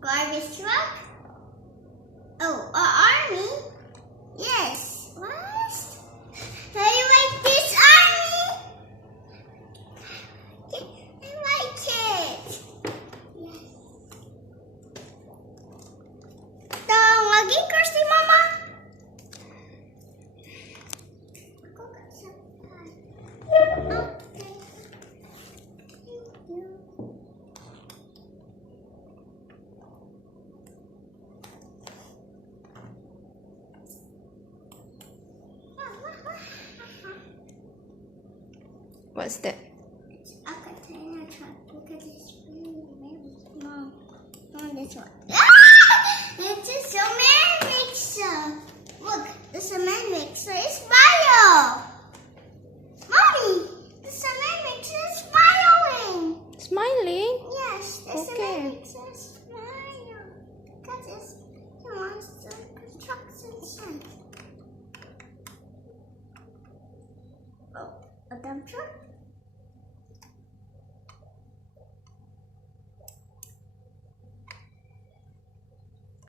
Garbage truck? Oh, army? Yes. What? I like this army. I like it. Yes. Dong lagi kursi mama. Aku gak sempat. Okay. Thank you. What's that? It's a container truck because it's really, really small. And this one. It's a cement mixer. Look, the cement mixer is bio. Mommy, the cement mixer is bioing. Smiling? Yes, the Okay. cement mixer is bio. Because it wants to construction site. Oh, a dump truck?